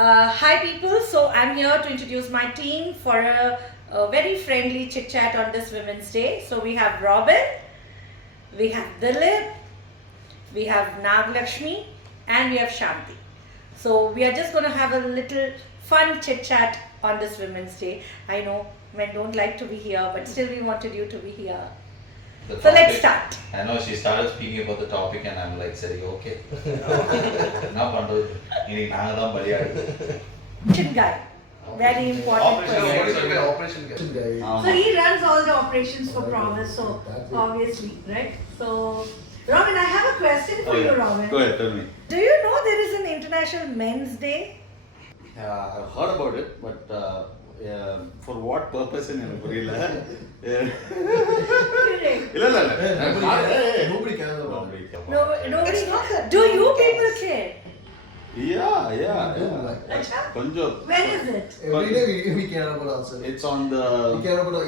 Hi people, so I'm here to introduce my team for a very friendly chit chat on this Women's Day. So we have Robin, we have Dilip, we have Naglakshmi, and we have Shanti. So we are just going to have a little fun chit chat on this Women's Day. I know men don't like to be here, but still we wanted you to be here. So let's start. I know she started speaking about the topic and I'm like, sorry, okay. Now, Pandu, you Operation guy. Very important person. Operation guy. So he runs all the operations for Promise, so obviously, right? So, Robin, I have a question for you, Robin. Go ahead, tell me. Do you know there is an International Men's Day? I've heard about it, but for what purpose in Purila? Nobody cares about it. Nobody. Do you people care? Yeah. Acha? Punjab. When is it? Every day we care about ourselves. It's on We the. care about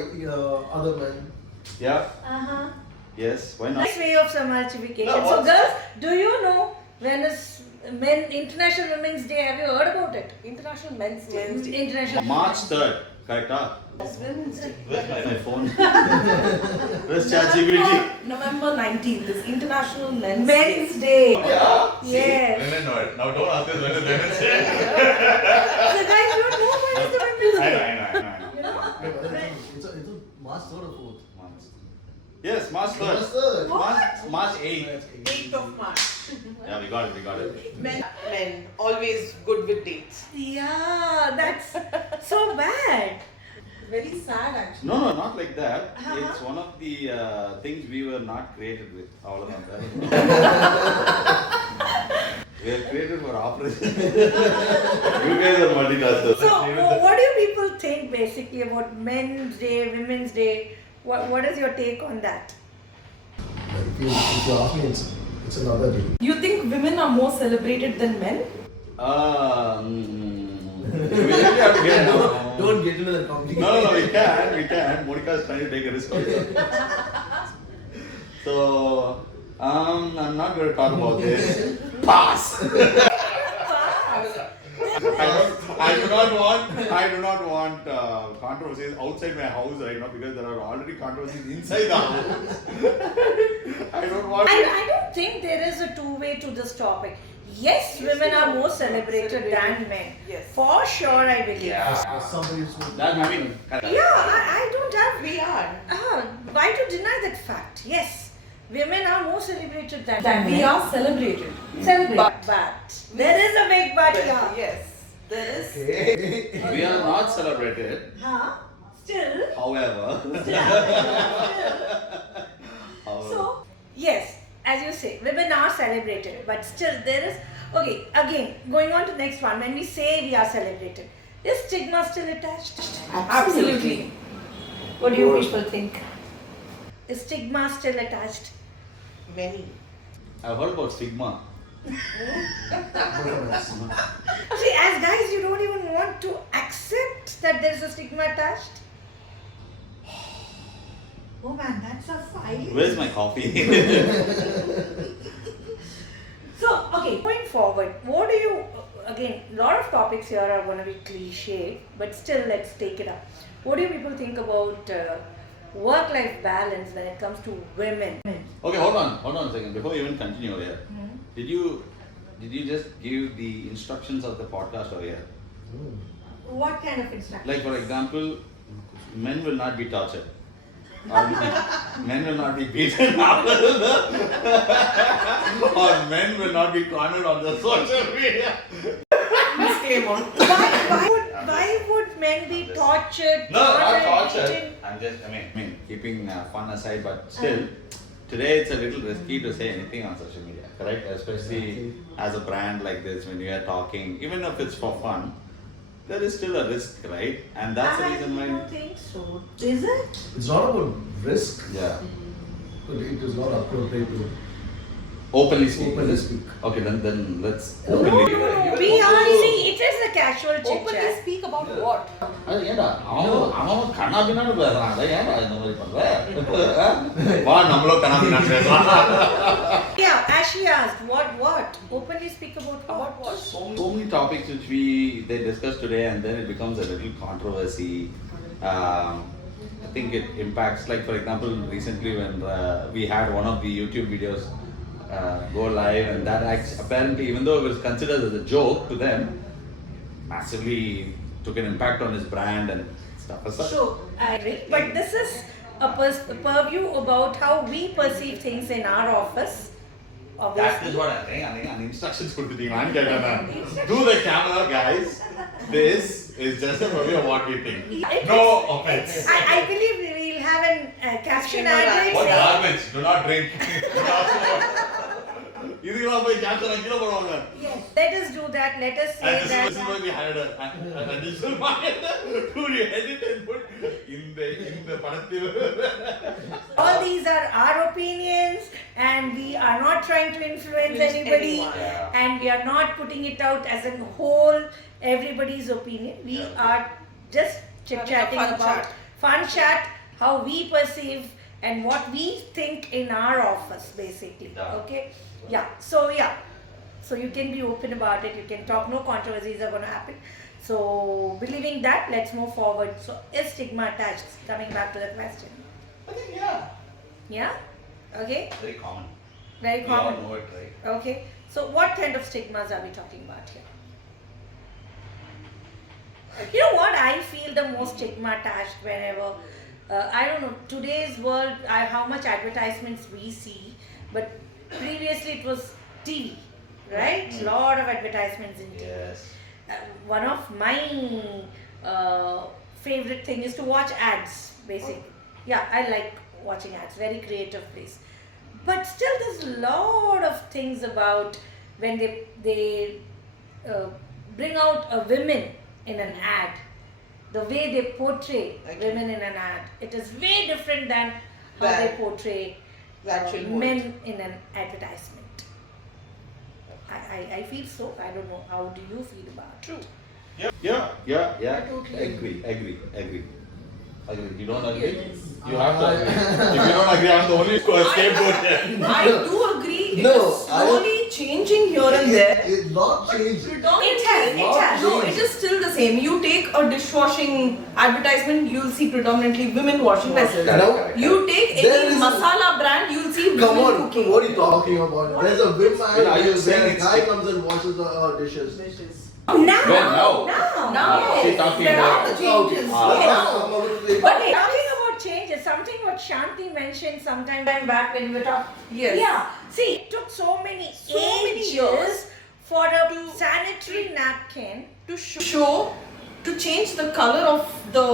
other men. Yeah, Uh-huh. yes, why not? Nice way of summarization. No, So, what's- girls, do you know when is International Women's Day? Have you heard about it? International Men's Day. International. March 3rd, correct? Women's Day. Where's my phone? Where's ChatGPT? November 19th is International Men's Men's Day. Day. Yeah. Yes. Women know it. Now don't ask us when is Women's Day. So, guys, you know when is the Women's Day? I know. You know? It's a March 3rd or 4th? Yes, March 3rd. March 3rd. March 8th. 8th of March. Yeah, we got it. Men always good with dates. Yeah, that's so bad. Very sad actually. No, not like that. Uh-huh. It's one of the things we were not created with. All of them. We are created for operation. You guys are multitaskers. So, what do you people think basically about Men's Day, Women's Day? What is your take on that? If you ask me, it's another day. You think women are more celebrated than men? We really have to get now. Don't get into that complication. No, we can. Monica is trying to take a risk on it. So, I'm not going to talk about this. Pass. I do not want controversies outside my house right now because there are already controversies inside the house. I don't want. I don't think there is a two-way to this topic. Yes, women are more celebrated than men. Yes. For sure, I believe. Yeah. Somebody is That I mean. I don't have. We are. Why to deny that fact? Yes, women are more celebrated than We men. are celebrated. Celebrated, But- but there is a big but here. Yes. There is. Okay. We are not celebrated. Huh? Still. However. So, yes, as you say, women are celebrated, but still there is. Okay, again, going on to next one. When we say we are celebrated, is stigma still attached? Absolutely. What do you people think? Is stigma still attached? Many. I've heard about stigma. See, as guys, you don't even want to accept that there is a stigma attached. Oh man, that's a silence. Where's my coffee? So, okay, going forward, what do you, again, a lot of topics here are going to be cliche, but still let's take it up. What do you people think about work-life balance when it comes to women? Okay, hold on a second. Before you even continue here, did you just give the instructions of the podcast over here? What kind of instruction? Like for example, men will not be tortured. Or men will not be beaten up. Or men will not be cornered on the social media. Disclaimer. Why would men be tortured? No, not cornered, tortured. beaten? I'm just, keeping fun aside, but still, today it's a little risky to say anything on social media, correct? Especially as a brand like this, when you are talking, even if it's for fun, there is still a risk, right? And that's the reason I why. don't think so. Is it? It's not about risk, Yeah. but it is not appropriate to Openly speak. openly speak. Okay, then let's No, openly. we are, see, it is a casual chit Openly chat. speak about what? அது ஏன்டா அவன் கண்ணா பின்னான்னு பேசுறான் அதை ஏன்டா இந்த மாதிரி பண்ற வா நம்மளும் கண்ணா பின்னான்னு பேசலாம். Yeah, as she asked, what? Openly speak about what? So many topics which they discuss today and then it becomes a little controversy. I think it impacts, like for example recently when we had one of the YouTube videos go live and that apparently, even though it was considered as a joke to them, massively took an impact on his brand and stuff. So, I agree. But this is a purview about how we perceive things in our office. That Obviously. is what I think. I think an instructions கொடுத்துட்டீங்களான்னு கேட்டேன். Do the camera, guys. This is just a review of what we think. No offense. I believe we will have an caption added. What garbage? Do not drink. இதுக்கெல்லாம் போய் caption கீழே போடுவாங்க. Yes. Let us do that. Let us say And this is why that. we hired an additional marketer to edit and put இந்த படத்தில். All these are our opinions, and we are not trying to influence anybody, Yeah. and we are not putting it out as a whole everybody's opinion. We are just chit chatting Having a fun about chat. fun chat, how we perceive and what we think in our office, basically. Yeah. Okay. Yeah. So you can be open about it. You can talk. No controversies are going to happen. So believing that, let's move forward. So is stigma attached? Coming back to the question. I think yeah. Yeah? Okay? Very common. Very We all common. know it, right? Okay. So what kind of stigmas are we talking about here? You know what I feel the most stigma attached whenever, I don't know, today's world, how much advertisements we see, but previously it was TV, right? Lot of advertisements in TV. Yes. One of my favorite thing is to watch ads, basically. Yeah, I like watching ads. Very creative place. But still, there's a lot of things about when they bring out a women in an ad. The way they portray women in an ad, it is way different than how they That- portray the actual world. men in an advertisement. I feel so. I don't know. How do you feel about it? True. Yeah. Agree. You don't agree? You have to agree. If you don't agree, I'm the only scapegoat here. I do agree. It No, is slowly changing here and there. It's not changed. Predominantly, It has. No, it is still the same. You take a dishwashing advertisement, you'll see predominantly women washing vessels. Now, You take There any is- masala brand, you'll see come women on, cooking. what are you talking about? There's a Vim ad Are you saying where a it's- guy comes and washes the dishes. Now. When? Now? Now. She's talking There about- are the changes. Okay. Yes. But talking about changes, something what Shanti mentioned sometime back when we were talking. Yes. Yeah. See, it took so many many ages years for a sanitary napkin. To show, to change the color of the,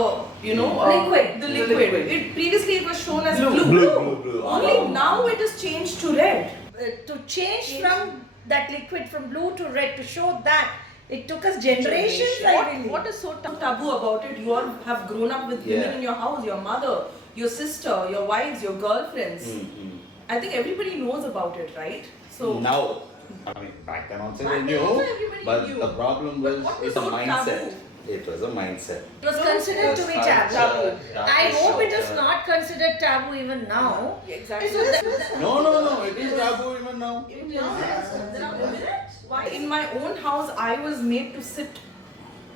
Liquid. The liquid. Previously it was shown as blue. Only now it is changed to red. To change from that liquid from blue to red, to show that it took us generations, I believe. What is so taboo about it? You all have grown up with women Yeah. in your house, your mother, your sister, your wives, your girlfriends. I think everybody knows about it, right? So Now, I mean, back then also Back they then knew, also everybody but knew. the problem But was what was it's a so mindset. taboo? It was a mindset. It was considered to be taboo. I hope it is not considered taboo even now. exactly. So that- No, it is taboo even now. Why? In my own house, I was made to sit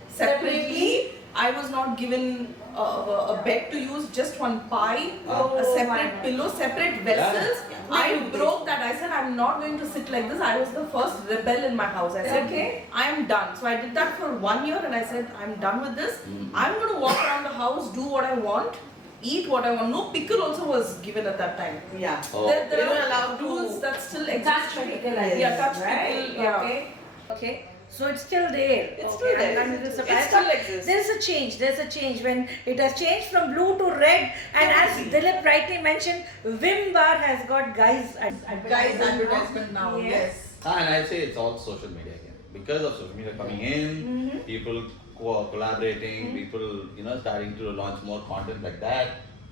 separately. I was not given a bed to use, just one pie, a separate pillow, separate vessels. I broke that. I said, I'm not going to sit like this. I was the first rebel in my house. I said, Okay. I am done. So I did that for 1 year and I said, I'm done with this. I'm going to walk around the house, do what I want, eat what I want. No pickle also was given at that time. Yeah. Oh. There They were are allowed to rules that still exist. touch pickle, I Yeah, guess, touch right? pickle. Yeah. Okay. So it's still there. It's Okay, still there. I'm a little It surprised. still exists. There's a change when it has changed from blue to red, and as Dilip rightly mentioned, Vim Bar has got guys advertisement now. Yes. And I'd say it's all social media again. Because of social media coming in, people collaborating, people starting to launch more content like that.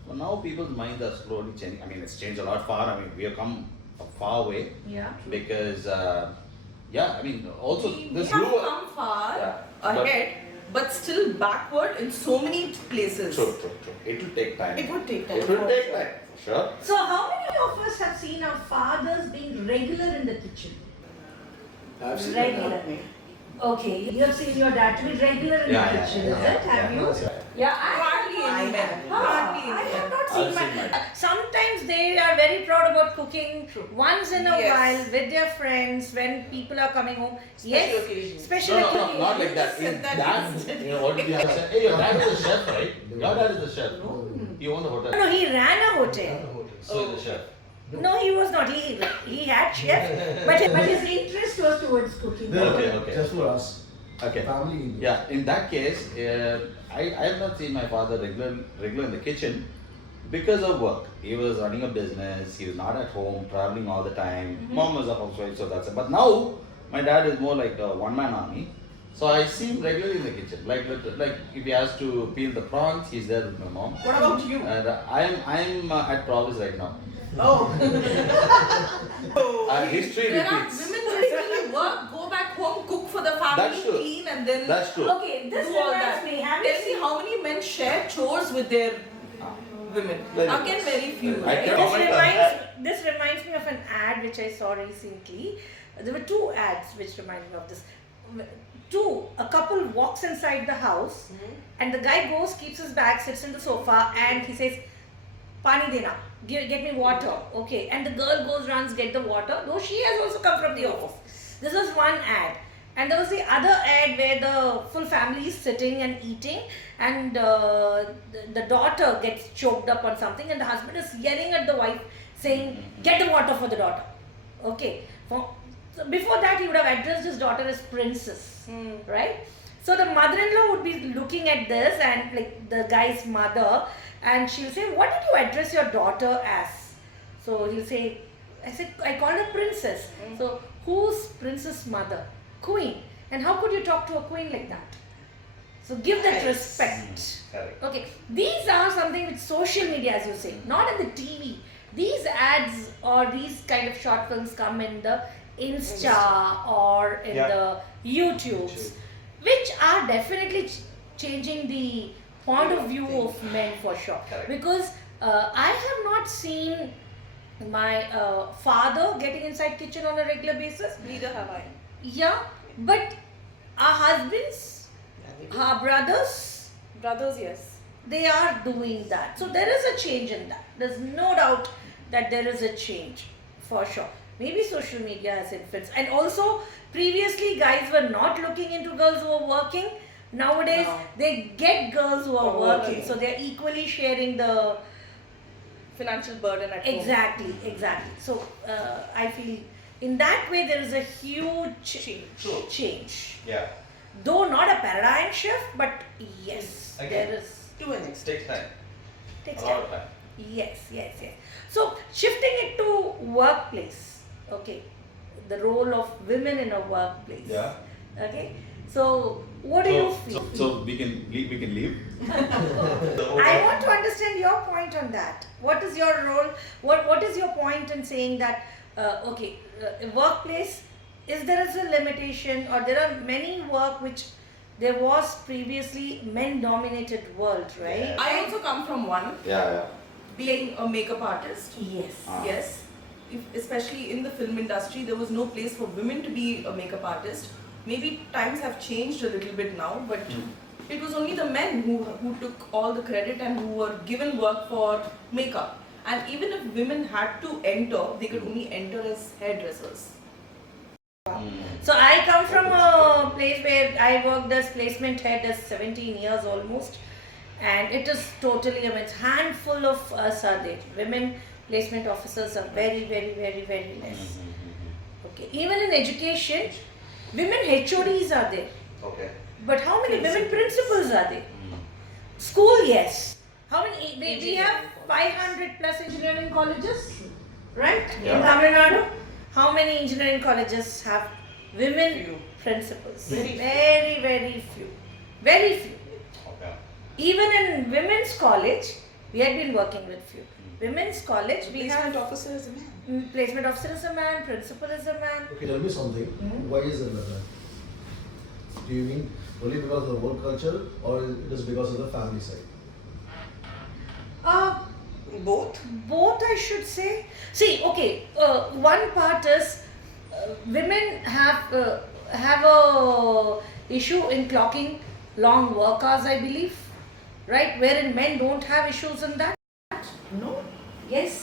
But now people's minds are slowly changing. I mean, it's changed a lot far. I mean, we have come a far way Yeah. because, I mean, also We this have blue. come far, Yeah. ahead, but still backward in so many places. True. It will take time. It would take time. It will take time. Sure. So how many of us have seen our fathers being regular in the kitchen? I've seen Regular. that. Okay, you have seen your dad to be regular in Yeah, the yeah, kitchen, yeah, is it? Have you? Yeah. Hardly any men. Ah, Hardly I any have men. not I've seen seen my. my- Sometimes they are very proud about cooking once in a Yes. while with their friends when people are coming home. Special occasions. Special No, occasions. not like that. Said In that that, you know, what did you have said? Hey, your dad is a chef, right? Your dad is a chef. He owned the hotel. No, he ran a Not hotel. a hotel. So he's a chef. No, he was not. He had chef, but his interest was towards cooking. No, Okay. Just for us. Okay. Family. Yeah, in that case, I have not seen my father regular in the kitchen because of work. He was running a business, he was not at home, traveling all the time. Mom was a housewife, so that's it. But now, my dad is more like a one-man army. So I see him regularly in the kitchen. Like if he has to peel the prawns, he's there with my mom. What about you? And I'm at Provis right now. Oh. History There are repeats. women who actually work, go back home, cook for the family, That's true. clean, and then That's true. Okay, this do all reminds that. me. Have you Tell me seen? how many men share chores with their women? Very Again, less. very few. I Right? can- This reminds me of an ad which I saw recently. There were two ads which remind me of this. A couple walks inside the house, and the guy goes, keeps his bag, sits in the sofa, and he says, "Pani dena, get me water." Okay, and the girl goes, runs, get the water. Though she has also come from the office. This was one ad. And there was the other ad where the full family is sitting and eating, and the daughter gets choked up on something, and the husband is yelling at the wife, saying, "Get the water for the daughter." Okay. So before that, he would have addressed his daughter as princess, right? So the mother-in-law would be looking at this, and like the guy's mother, and she'll say, "What did you address your daughter as?" So he'll say, I called her princess." So who's princess mother? Queen. And how could you talk to a queen like that? So give that respect. Correct. Okay, these are something with social media, as you say, not in the TV. These ads or these kind of short films come in the Insta or in the YouTubes, which are definitely changing the point of view of men for sure. Correct. Because I have not seen my father getting inside kitchen on a regular basis. Neither have I. Yeah, but our husbands, our brothers, Yes. they are doing that. So there is a change in that. There's no doubt that there is a change for sure. Maybe social media has influenced. And also, previously guys were not looking into girls who are working. Nowadays, No. they get girls who are Are working. working. So they're equally sharing the. Financial burden at home. Exactly. So I feel in that way there is a huge True. change. Yeah. Though not a paradigm shift, but yes, Again. there is. To an It extent. takes time. Takes A lot time. of time. Yes. So shifting it to workplace, okay, the role of women in a workplace. Yeah. Okay. So what do you feel? So we can leave. I want to understand your point on that. What is your role? What is your point in saying that? Workplace, is there is a limitation, or there are many work which there was previously men-dominated world, right? Yeah. I also come from one, Yeah. being a makeup artist. Yes. Ah. Yes. Especially in the film industry, there was no place for women to be a makeup artist. Maybe times have changed a little bit now, but it was only the men who took all the credit and who were given work for makeup. And even if women had to enter, they could only enter as hairdressers. So I come from a place where I worked as placement head as 17 years almost, and it is totally, it's handful of us are there. Women placement officers are very less. Okay, even in education, women HODs are there, Okay. but how many women principals are there? School, yes. How many? We have 500 plus engineering colleges, right? In Yeah. Tamil Nadu, how many engineering colleges have women Few. principals? Very few. Very few. Very few. Okay. Even in women's college, we had been working with few. Women's college, we Placement have officer is a man. placement officer is a man, principal is a man. Okay, tell me something. Mhm. Why is it like that? Do you mean only because of the work culture, or it is because of the family side? Both. Both, I should say. See, okay, one part is women have a issue in clocking long work hours, I believe, right? Wherein men don't have issues in that. No. Yes.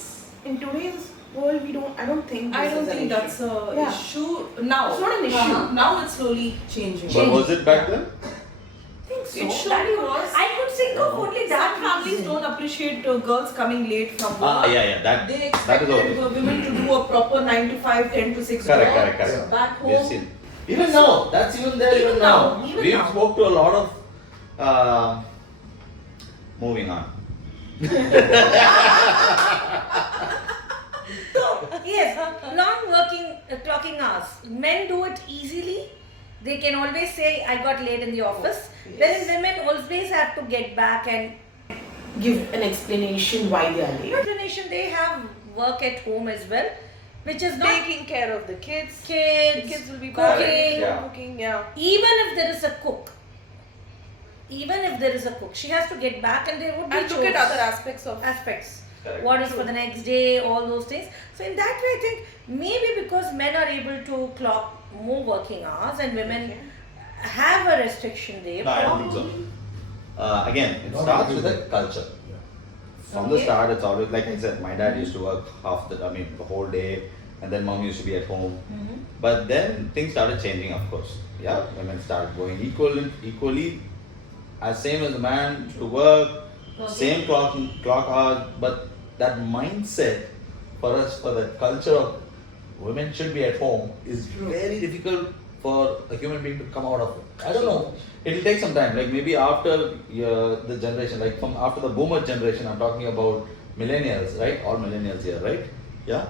In today's world, I don't think I this don't is an think issue. that's a Yeah. issue now. It's not an issue. Now it's slowly changing. But was it back then? I think so. It should That be could- was. I could think of only that Some families don't appreciate girls coming late from work. Yeah, that They that is expected okay. women to do a proper 9 to 5, 10 to 6 Correct, job. correct, correct. Back We've home. seen. Even now, that's even there even now. Even We've now. spoke to a lot of. Moving on. Yes, long clocking hours. Men do it easily. They can always say, I got late in the office. Whereas women always have to get back and Give an explanation why they are late. explanation. They have work at home as well, which is not Taking care of the kids. kids, The kids will be cooking. Yeah. Cooking, yeah. Even if there is a cook, she has to get back and there would be And look at chores. other aspects of aspects. Correct. What is for the next day, all those things. So in that way, I think maybe because men are able to clock more working hours and women have a restriction there. No, I don't think so. Again, it Not starts with the everywhere. culture. Yeah. From the start, it's always like I said. My dad used to work the whole day, and then mom used to be at home. Mhm. But then things started changing, of course. Yeah, women started going equally, as same as the man to work, same clock hours. But that mindset for us, for the culture of women should be at home, is very difficult for a human being to come out of it. I don't know. It'll take some time. Like maybe after the generation, like from after the boomer generation, I'm talking about millennials, right? All millennials here, right? Yeah.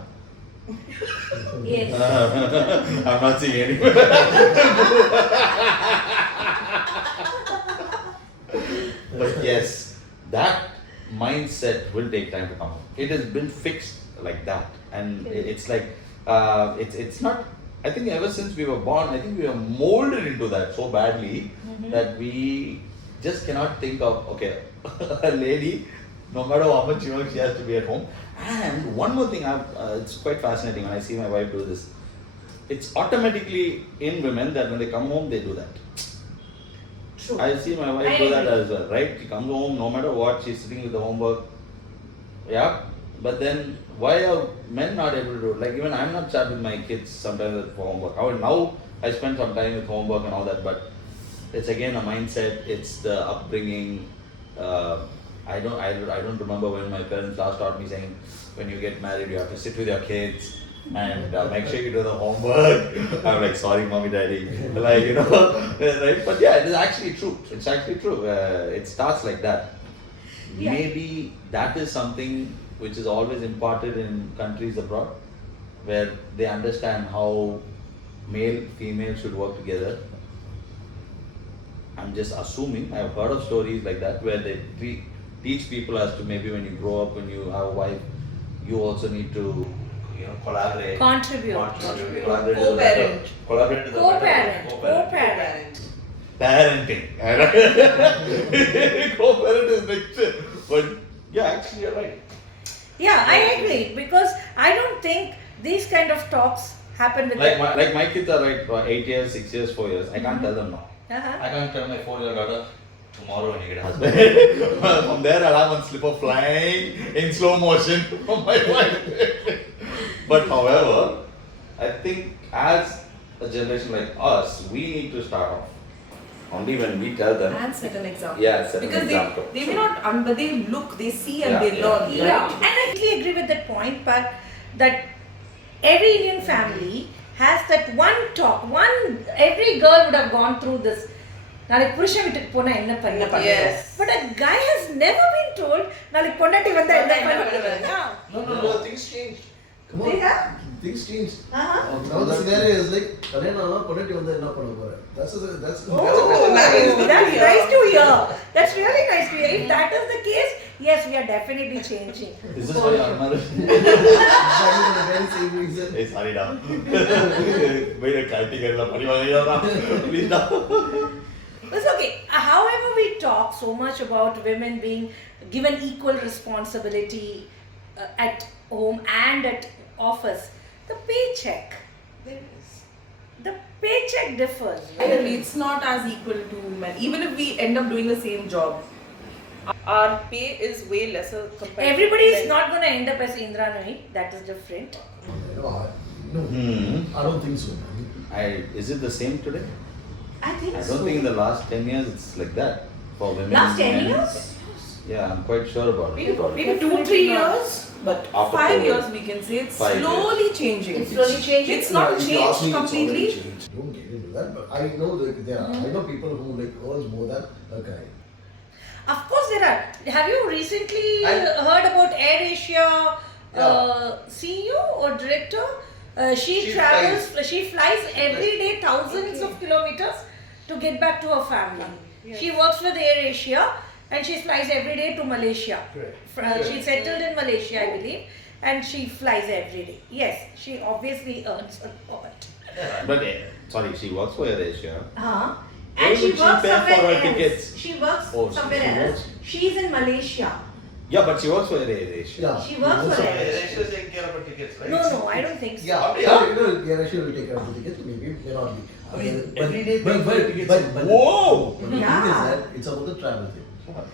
Yes. I'm not seeing anyone. But yes, that mindset will take time to come out. It has been fixed like that, and it's like it's not. I think ever since we were born, I think we were molded into that so badly that we just cannot think of a lady, no matter how much she works, she has to be at home. And one more thing, it's quite fascinating when I see my wife do this. It's automatically in women that when they come home, they do that. True. I see my wife I do that agree. as well, right? She comes home, no matter what, she's sitting with the homework. Yeah, but then why are men not able to do it? Like even I'm not chat with my kids sometimes with homework. Now I spend some time with homework and all that, but it's again a mindset. It's the upbringing. I don't remember when my parents last taught me saying, when you get married, you have to sit with your kids and make sure you do the homework. I'm like, sorry, mommy, daddy, like right? But yeah, it is actually true. It's actually true. It starts like that. Yeah. Maybe that is something which is always imparted in countries abroad, where they understand how male, female should work together. I'm just assuming. I've heard of stories like that where they teach people as to maybe when you grow up, when you have a wife, you also need to collaborate. Contribute. Collaborate. Co-parent. Collaborate. Co-parent. Co-parent. Co-parent. Parenting. Co-parent is next. But yeah, actually you're right. Yeah, I agree because I don't think these kind of talks happen with Like my kids are right 8 years, 6 years, 4 years. I can't tell them now. Uh-huh. I can't tell my 4-year-old daughter tomorrow when you get a husband. From there I'll have one slipper flying in slow motion from my wife. But however, I think as a generation like us, we need to start off. Only when we tell them. And set an example. Yeah, set an because example. they may not, but they look, they see and Yeah, they yeah. learn. Yeah, Right? and I really agree with that point, but that every Indian family has that one talk. Every girl would have gone through this. நாளைக்கு புருஷன் வீட்டுக்கு போனா என்ன பண்ணுவ? Yes. But a guy has never been told நாளைக்கு பொண்டாட்டி வந்தா என்ன பண்ணுவ? Yeah. No, things change. Come on. They have? Things change. Uh-huh. Now the scenario is like, கல்யாணம் ஆனா பொண்டாட்டி வந்தா என்ன பண்ண போற? That's Oh, that's nice to hear. That's really nice to hear. If that is the case, Yes, we are definitely changing. Is this why you're unmarried? Exactly for the very same reason. Hey, sorry, down. Wait a clarity, please down. It's okay. However, we talk so much about women being given equal responsibility at home and at office. The paycheck, There is. the paycheck differs. I Right? agree, it's not as equal to men. Even if we end up doing the same job, our pay is way lesser compared Everybody to is men. not going to end up as Indra Nooyi. That is different. I don't think so. Is it the same today? I think I so. don't think in the last 10 years it's like that for women. Last 10 men. years? Yeah, I'm quite sure about it. Maybe 2-3 years, but After 5 COVID. years we can say it's 5 years. slowly changing. It's slowly changing. It's not If you ask changed me, it's already completely. changed. Don't get into that, but I know that there are. I know people who like earns more than a guy. Of course, there are. Have you recently I- heard about Air Asia Yeah. CEO or director? She She travels, she flies every day thousands of kilometers to get back to her family. Yes. She works with Air Asia and she flies every day to Malaysia. She settled in Malaysia, I believe, and she flies every day. Yes, she obviously earns a lot. But sorry, she works for AirAsia. Uh-huh. Where And she would she works pay for somewhere her else. tickets? She works Oh, somewhere she else. works. She's in Malaysia. Yeah, but she works for AirAsia. Yeah. She works for Also- Air is taking care of her tickets, right? No, I don't think so. Yeah, Yeah. yeah, actually will take care of the tickets, maybe, may not be. I mean, But- every day but, paying for but, tickets. but, Whoa! But the thing Yeah. is that it's about the travel thing.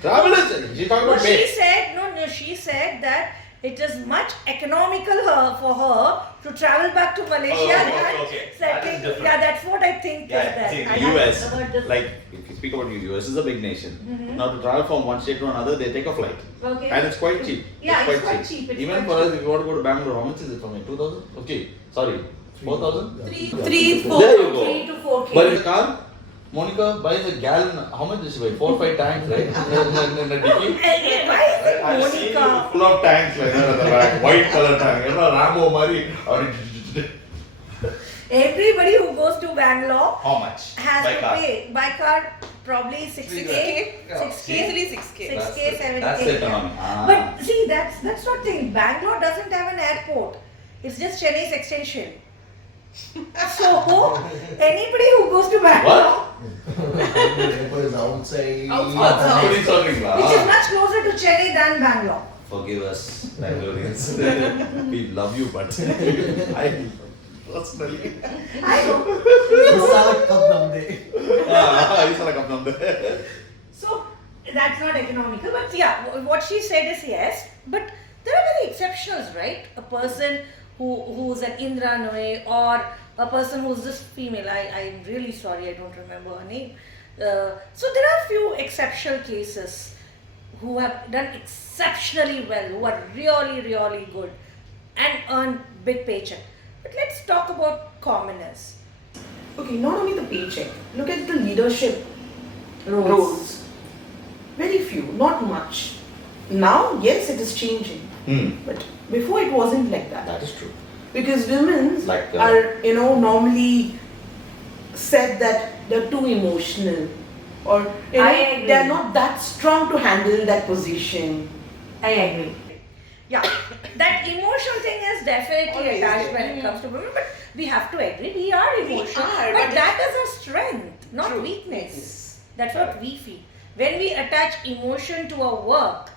Travelers, she talking No, about she pay. said she said that it is much economical for her to travel back to Malaysia and okay. That settle. is different. Yeah, that's what I think is that. See, I the have US, heard this. like if you speak about US is a big nation. Mhm. Now to travel from one state to another, they take a flight, Okay. and it's quite cheap. Yeah, it's quite cheap. It's Even quite for us, cheap. if you want to go to Bangalore, how much is it from here? 2,000? Okay, sorry, 4,000. Yeah. Three, four. There you go. 3 to 4K. But in a car, Monica buys a gallon. How much does she buy? 4 or 5 tanks, right? in a dicky. Why is it I've seen you Monica? full of tanks like that at the back, white color tank. You know, Rambo Mari. Everybody who goes to Bangalore How much? has By to car. pay by car probably 6K, Yeah. 6K, Easily 6K. 6K, 7K. That's the yeah. economy. Ah. But see, that's not thing. Bangalore doesn't have an airport. It's just Chennai's extension. So anybody who goes to Bangalore, The airport is outside. Outskirts. What are you talking which about? is much closer to Chennai than Bangalore. Forgive us, Bangaloreans. We love you, but I personally. I know. Salak Cup Namde. He's like up number. So that's not economical, but yeah, what she said is yes. But there are very exceptionals, right? A person who's an Indra Nooyi or a person who's just female. I'm really sorry, I don't remember her name. So there are few exceptional cases who have done exceptionally well, who are really, really good and earn big paycheck. But let's talk about commoners. Okay, not only the paycheck. Look at the leadership Roles. roles. Very few, not much. Now, yes, it is changing, but before it wasn't like that. That is true. Because women Like, are, normally said that they're too emotional, or I agree. they're not that strong to handle that position. I agree. Yeah, that emotional thing is definitely Always attached there. when it comes to women, but we have to agree we are emotional. are, but but that is a strength, not True. weakness. That's what we feel. When we attach emotion to our work,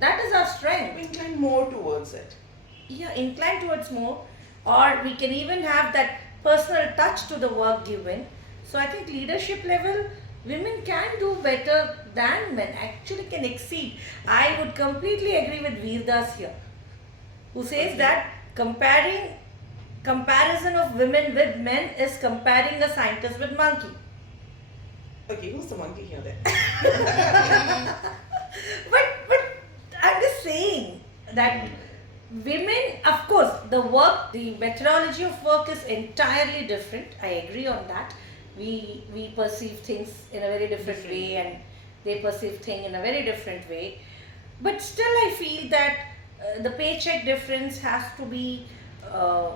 that is our strength. incline more towards it. Yeah, inclined towards more, or we can even have that personal touch to the work given. So I think leadership level, women can do better than men, actually can exceed. I would completely agree with Veerdas here, who says that comparison of women with men is comparing a scientist with monkey. Okay, who's the monkey here then? But I'm just saying that women, of course, the methodology of work is entirely different. I agree on that. We perceive things in a very different way, and they perceive things in a very different way. But still, I feel that the paycheck difference has to be, to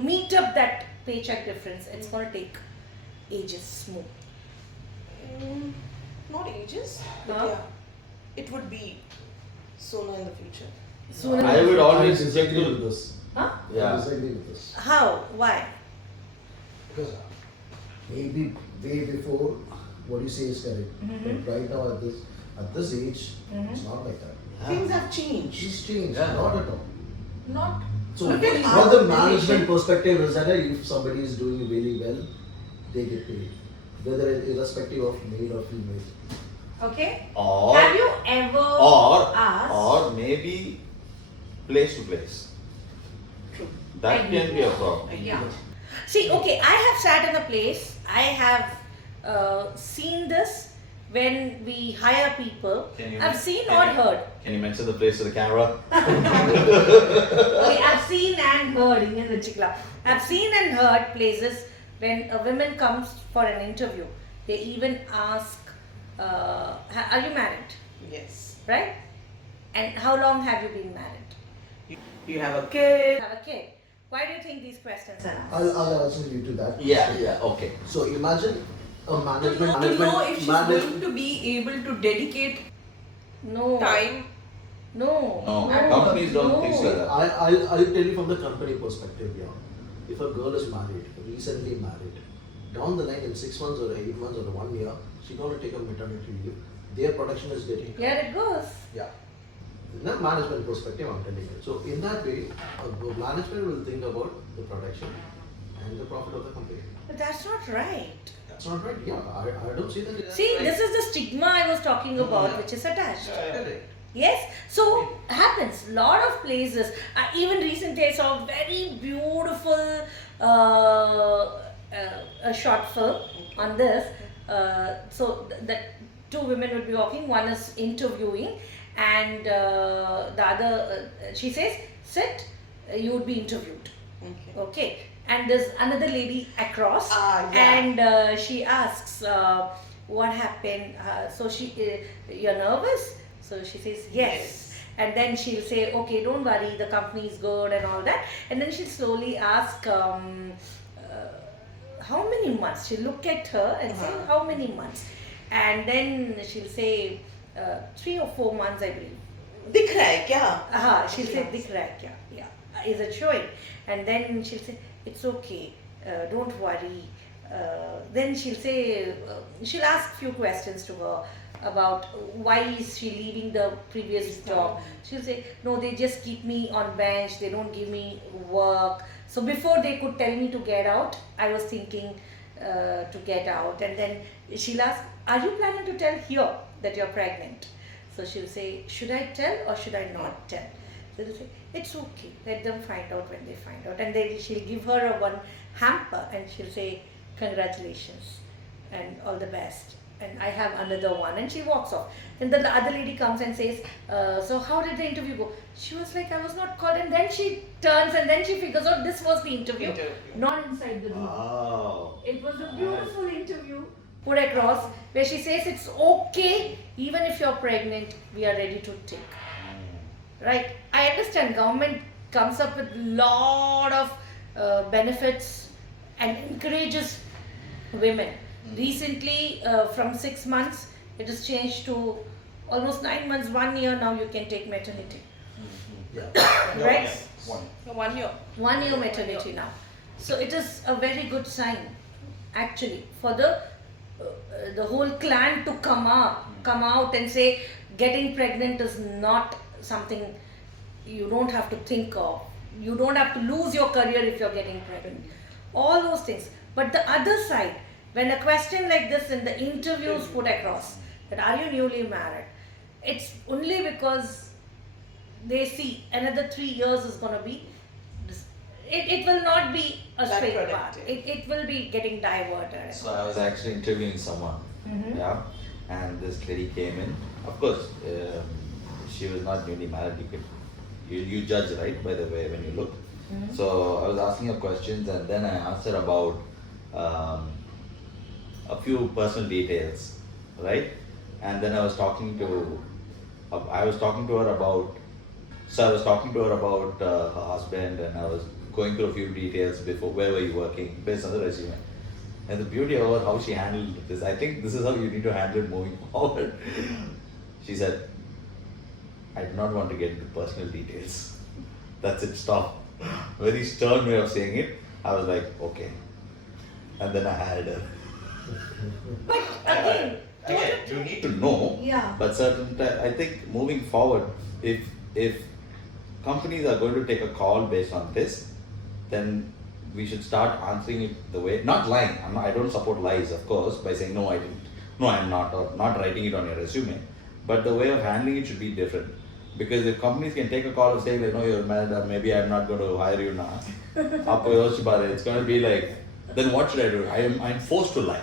meet up that paycheck difference, it's going to take ages more. Not ages, but Huh? yeah. it would be sooner in the future. Sooner. I would I always stick disagree to. with this. Huh? I Yeah. disagree with this. How? Why? Because maybe way before what you say is correct. Mm-hmm. But right now at this age, it's not like that. Things have changed. She's changed, Yeah. not at all. Not. So Look at what our the relation- management perspective is that if somebody is doing really well, they get paid. Whether irrespective of male or female. Okay. Or Have you ever asked? or maybe place to place. True. That can be a problem. Yeah. See, okay, I have sat in a place, I have seen this when we hire people. Can you- I've seen can or you- heard. Can you mention the place to the camera? Okay, I've seen and heard in Chikla. I've seen and heard places when a woman comes for an interview, they even ask, are you married? Yes. Right? And how long have you been married? You have a kid. Have a kid. Why do you think these questions are asked? I'll answer you to that. Yeah, okay. So imagine a To management know if she's manage- going to be able to dedicate No. time. No. No, companies don't think like that. I'll tell you from the company perspective, yeah. If a girl is married, recently married, down the line in 6 months or 8 months or 1 year, she's gonna take a maternity leave. Their production is getting Here it goes. yeah. In a management perspective, I'm telling you. So in that way, management will think about the production and the profit of the company. But that's not right. That's not right. Yeah, I don't see that. See, this is the stigma I was talking about, Yeah. which is attached. Correct. Yes, so happens. Lot of places. Even recently, I saw a very beautiful a short film on this. So that two women would be walking. One is interviewing, and the other. She says, "Sit. You would be interviewed." Okay. Okay. And there's another lady across, Yeah. and she asks, "What happened?" So you're nervous? So she says, yes. And then she'll say, "Okay, don't worry, the company is good," and all that. And then she'll slowly ask, "How many months?" She'll look at her and say, "How many months?" And then she'll say, 3 or 4 months, I believe. दिख रहा है क्या? She'll say, "Dikh raha hai kya?" Yeah. Is it showing? And then she'll say, "It's okay, don't worry." Then she'll say, she'll ask few questions to her about why is she leaving the previous job. She'll say, "No, they just keep me on bench, they don't give me work." So before they could tell me to get out, I was thinking to get out. And then she'll ask, "Are you planning to tell here that you're pregnant?" So she'll say, "Should I tell or should I not tell?" So they'll say, "It's okay, let them find out when they find out." And then she'll give her a one hamper and she'll say, "Congratulations and all the best. And I have another one," and she walks off. And then the other lady comes and says, "So how did the interview go?" She was like, "I was not called." And then she turns and then she figures out this was the interview, not inside the room. Oh. It was a beautiful interview put across where she says it's okay, even if you're pregnant, we are ready to take. Right? I understand government comes up with lot of benefits and encourages women. Recently, from 6 months, it has changed to almost 9 months, 1 year. Now you can take maternity. Yeah. Right? One. 1 year. 1 year maternity now. So it is a very good sign, actually, for the whole clan to come out and say getting pregnant is not something you don't have to think of. You don't have to lose your career if you're getting pregnant. All those things. But the other side, when a question like this in the interviews put across, that are you newly married? It's only because they see another 3 years is going to be, it will not be a That straight path. productive. It will be getting diverted. So I was actually interviewing someone, yeah, and this lady came in. Of course, she was not newly married. You judge, right, by the way when you look. So I was asking her questions, and then I asked her about a few personal details, right? And then I was talking to her about. So I was talking to her about her husband, and I was going through a few details before. Where were you working? Based on the resume. And the beauty of how she handled this, I think this is how you need to handle it moving forward. She said, I do not want to get into personal details. That's it, stop. Very stern way of saying it. I was like, okay. And then I had her. But again, Again, you need to know. Yeah. But I think moving forward, if companies are going to take a call based on this, then we should start answering it the way, not lying. I don't support lies, of course, by saying no, I didn't, no, I'm not, or not writing it on your resume. But the way of handling it should be different. Because if companies can take a call and say, like, no, you're mad, or maybe I'm not going to hire you now, it's going to be like, then what should I do? I'm forced to lie.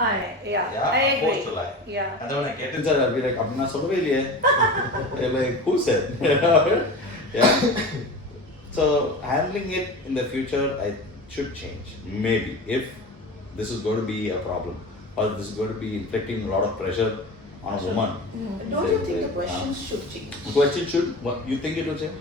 I I'm agree. forced to lie. Yeah. And then when I get inside, I'll be like, "Apna solve liye." They're like, who said? Yeah. So handling it in the future, I should change. Maybe if this is going to be a problem, or this is going to be inflicting a lot of pressure on a woman. Don't you think the questions should change? The question should. What you think it will change?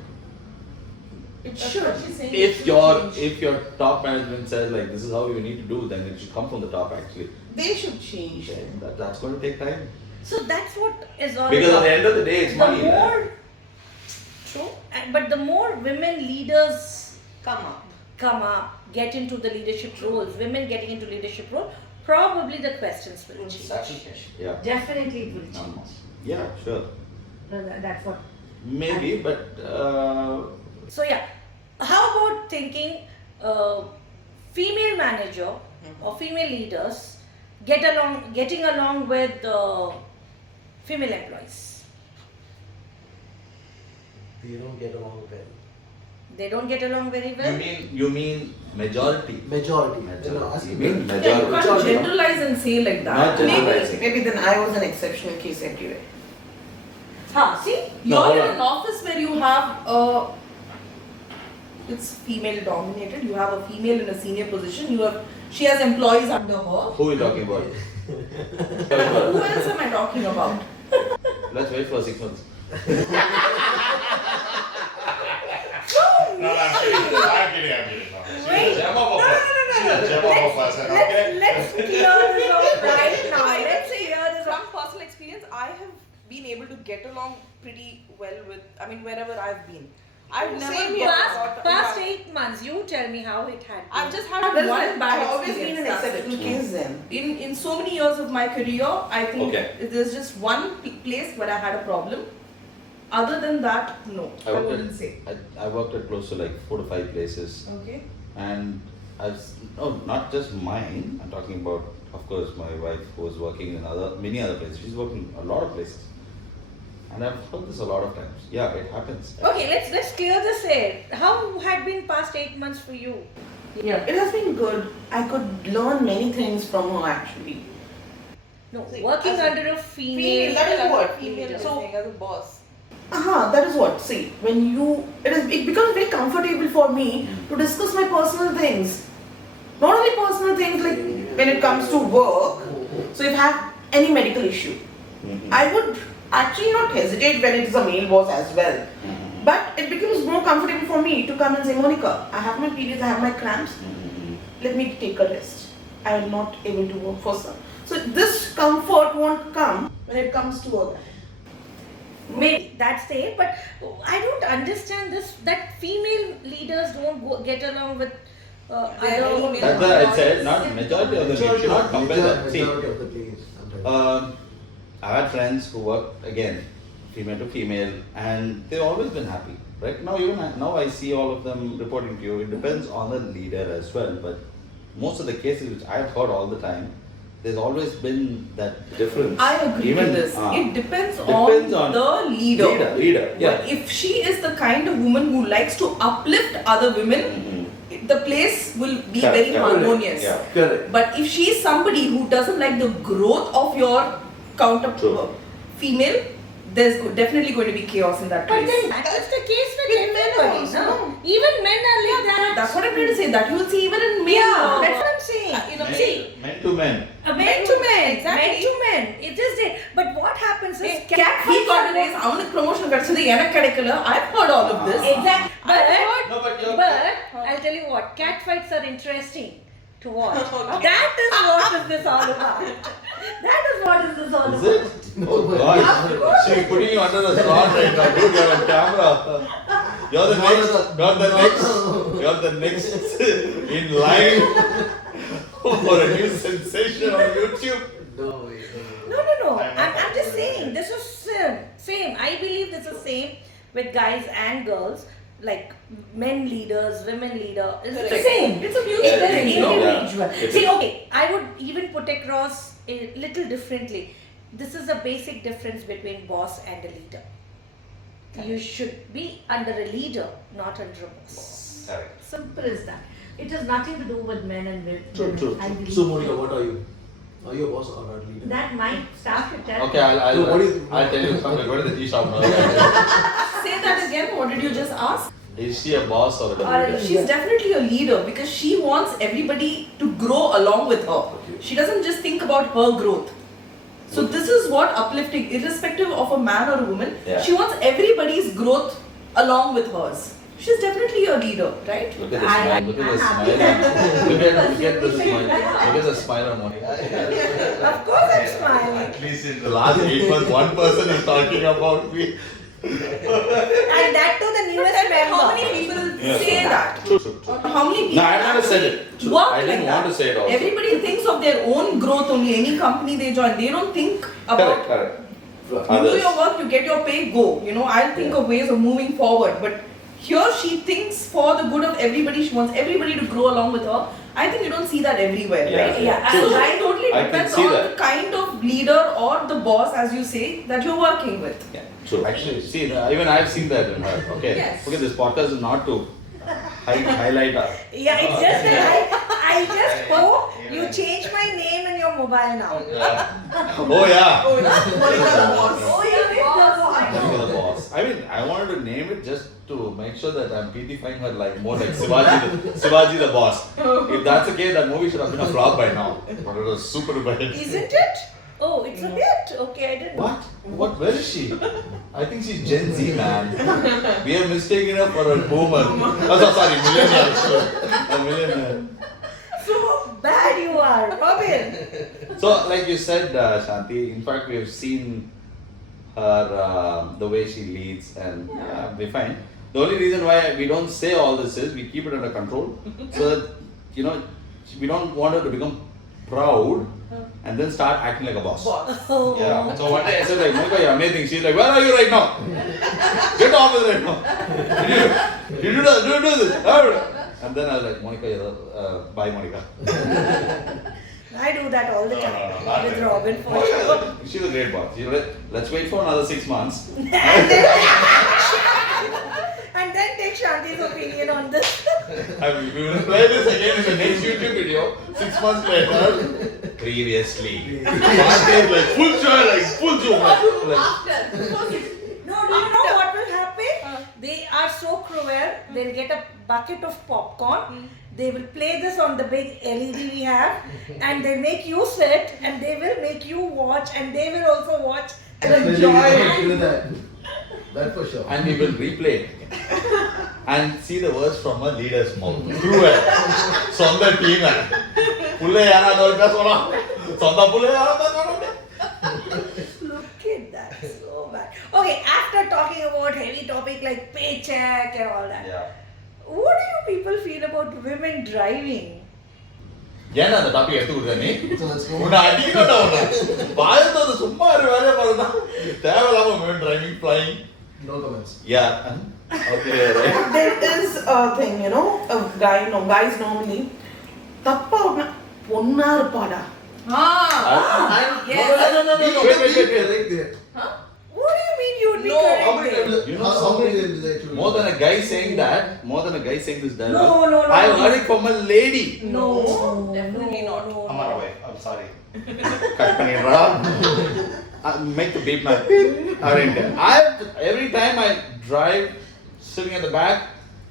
It That's should. what she's saying. If your top management says like this is how you need to do, then it should come from the top actually. They should change. That's going to take time. So that's what is all Because about. at the end of the day, it's the money. right? more true, but the more women leaders Come up. get into the leadership roles, women getting into leadership role, probably the questions will change. Yeah. Definitely it will change. Yeah, sure. That's what. Maybe, but So yeah, how about thinking female manager or female leaders getting along with female employees? They don't get along well. They don't get along very well. you mean majority? Majority. Majority. You mean Yeah, you majority? can't Majority. generalize and say like Not that. generalizing. Maybe then I was an exceptional case everywhere. See? You're hold in on. an office where you have it's female dominated. You have a female in a senior position. She has employees under her. Who are you talking about? Who else am I talking about? Let's wait for 6 months. No, I'm kidding. Wait. Gem of a person, okay? Let's clear this off right now. I would Let's say clear this from off. personal experience, I have been able to get along pretty well with, wherever I've been. I've never Same Past 8 months, you tell me how it had been. I've just had one bad I've always been experience. an that's it. exceptional case then. In so many years of my career, I think Okay. there's just one place where I had a problem. Other than that, no. I wouldn't say. I worked at close to like 4 to 5 places. Okay. And not just mine. I'm talking about, of course, my wife who was working in many other places. She's working in a lot of places, and I've heard this a lot of times. Yeah, it happens. Okay, let's clear this air. How had been past 8 months for you? Yeah, it has been good. I could learn many things from her actually. No, See, working as a under a female. that is what? Female So- as a boss. That is what. See, when it becomes very comfortable for me to discuss my personal things. Not only personal things like when it comes to work. So if I have any medical issue, I would actually not hesitate when it is a male boss as well. But it becomes more comfortable for me to come and say, Monica, I have my periods, I have my cramps. Let me take a rest. I am not able to work for some. So this comfort won't come when it comes to work. Maybe that's it, but I don't understand this that female leaders don't get along with They're other. female. That's why I said not majority of them. You should not compare that. See, Majority of the place. I'm telling you. I had friends who worked again, female to female, and they've always been happy. Right now, now I see all of them reporting to you. It depends on the leader as well, but most of the cases which I've heard all the time, there's always been that difference. I agree Even, with this. It depends depends on on the leader. Leader, yeah. But if she is the kind of woman who likes to uplift other women, the place will be Correct, very correct. harmonious. Yeah. Correct. But if she is somebody who doesn't like the growth of your counter True. female, there's definitely going to be chaos in that But place. then that is the case with With men everybody, also, no? no? Even men are like that. That's what I'm trying to say. That you will see even in male. Yeah, that's what I'm saying. Men to men. Men to men, Exactly. men to men. It is there. But what happens is He got a raise. அவனுக்கு promotion கிடைச்சது எனக்கு கிடைக்கல. I've heard all of this. Exactly. I've heard. No, But I'll tell you what, cat fights are interesting to watch. That is what is this all about. That is what is this is all Is about. it? Oh God, she's putting you under the spot right now. Dude, you're on camera. You're the next in line for a new sensation on YouTube. No way. No. I'm just saying, this is same. I believe this is same with guys and girls. Like men leaders, women leader. It's the Correct. same. It's a mutual It's the thing, you know? individual. Yeah. See, okay, I would even put across a little differently. This is a basic difference between boss and a leader. You should be under a leader, not under a boss. Correct. Simple as that. It has nothing to do with men and women. True. I believe So Monica, what are you? Are you a boss or a leader? that might staff should tell. Okay, I'll So what do you- I'll tell you something. Go to the tea shop now. Say that again. What did you just ask? Is she a boss or a leader? She's definitely a leader because she wants everybody to grow along with her. She doesn't just think about her growth. So this is what uplifting, irrespective of a man or a woman, Yeah. she wants everybody's growth along with hers. She's definitely a leader, right? Look at the smile. Look at the smile. Look at the smile. Look at the smile on Monica. Of course I'm smiling. At least in the last 8 months, one person is talking about me. And that too the newest member. How many people Yeah. say that? True. How many people No, I never said it. actually work I didn't like want that? to say it also. Everybody thinks of their own growth only. Any company they join, they don't think about Correct. you do Others. your work, you get your pay, go. You know, I'll think of ways of moving forward. But here she thinks for the good of everybody. She wants everybody to grow along with her. I think you don't see that everywhere, Yeah. right? Yeah, So I- it totally I can depends see on that. the kind of leader or the boss, as you say, that you're working with. Yeah, true. Actually, see, even I've seen that in her. Okay. Yes. Okay, this podcast is not to highlight her. Yeah, it's just that I just hope you change my name in your mobile now. Oh yeah. Oh, Monica the boss. Oh, yeah, Monica the boss. I mean, I wanted to name it just to make sure that I'm beautifying her like more like Shivaji the boss. If that's the case, that movie should have been a flop by now. But it was super duper hit. Isn't it? Oh, it's a bit. Okay, I didn't know. What? What? Where is she? I think she's Gen Z, man. We are mistaken her for a boomer. Oh, sorry, millennial. A millennial. So bad you are, Robin. So, like you said, Shanti, in fact, we have seen her, the way she leads, and yeah, we fine. The only reason why we don't say all this is we keep it under control, so that, you know, we don't want her to become proud and then start acting like a boss. Oh. Yeah. So one day I said like, Monica, you're amazing. She's like, where are you right now? Get off with it right now. Did you do that? Do this. And then I was like, Monica, you're bye, Monica. I do that all the No, time no, not with really. Robin for sure. She's a great boss. She's like, let's wait for another 6 months. And then take Shanti's opinion on this. We will play this again in the next YouTube video. 6 months later. Previously. Shanti like full joy, like full joy. Like, No, do you know what will happen? They are so cruel. They'll get a bucket of popcorn. They will play this on the big LED we have, and they make you sit, and they will make you watch, and they will also watch and enjoy. That for sure. and we will replay it and see the words from a leader's mouth. Through it. Sonda team. Pulle yana dolka sona. Sonda pulle yana dolka. Look at that, so bad. Okay, after talking about heavy topic like paycheck and all that, Yeah. what do you people feel about women driving? ஏன்னா அந்த topic எடுத்து கொடுத்த நீ So let's go. உன்னை அடிக்கணும்டா உன்னை பாயத்தோட சும்மா ஒரு வேலையை பாருடா தேவையில்லாம women driving flying. No comments. Yeah. Okay, right. There is a thing, you know, a guy, no, guys normally, தப்பா ஒண்ணு பொண்ணா இருப்பாடா. Yes. No. Wait. Right there. What do you mean you would be No, correct How many there? times? You know how many times did I tell you? More than a guy saying that, more than a guy saying this dialogue. No. I heard it from a lady. No, Definitely not. no. I'm on my way. I'm sorry. Cut பண்ணிடுறா. Make the beep man. Every time I drive sitting at the back,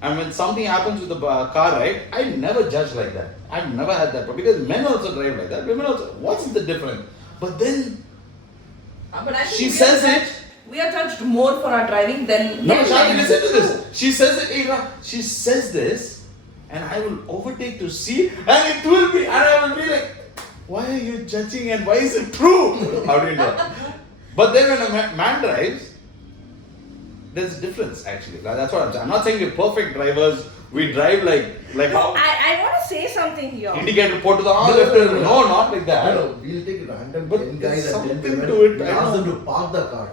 and when something happens with the car, right, I never judge like that. I've never had that problem because men also drive like that. Women also. What's the difference? But then But I think she we are says it. judged- We are judged more for our driving than No, men Shani, driving. listen to this. She says it. She says this, and I will overtake to see, and it will be, and I will be like, why are you judging and why is it true? How do you know? But then when a man drives, there's a difference actually. That's what I'm saying. I'm not saying we're perfect drivers. We drive like No, how I want to say something here. indicator put to the arm left. No, not like that. No, we'll take random But 10 guys there's and 10 something women. to it, We'll I ask know. them to park the car.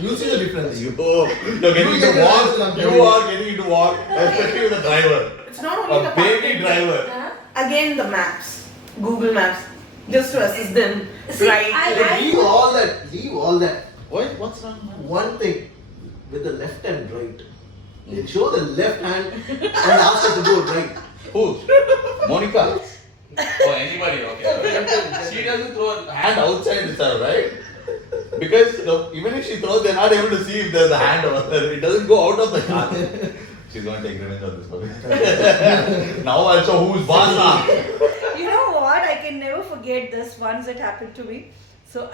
You'll see the difference. You're getting You to get walk. it. You are getting to walk, especially with a driver. It's not only the A baby parking. driver. Again, the maps, Google Maps, just to assist them. See, right. I- Leave all that. Leave all that. What's wrong? One thing with the left and right. They'll show the left hand and ask us to go right. Who? Monica. Oh, anybody, okay. She doesn't throw a hand outside itself, right? Because even if she throws, they're not able to see if there's a hand over there. It doesn't go out of the car. She's going to take revenge on this one. Now I'll show who's boss now. You know what? I can never forget this. Once it happened to me. So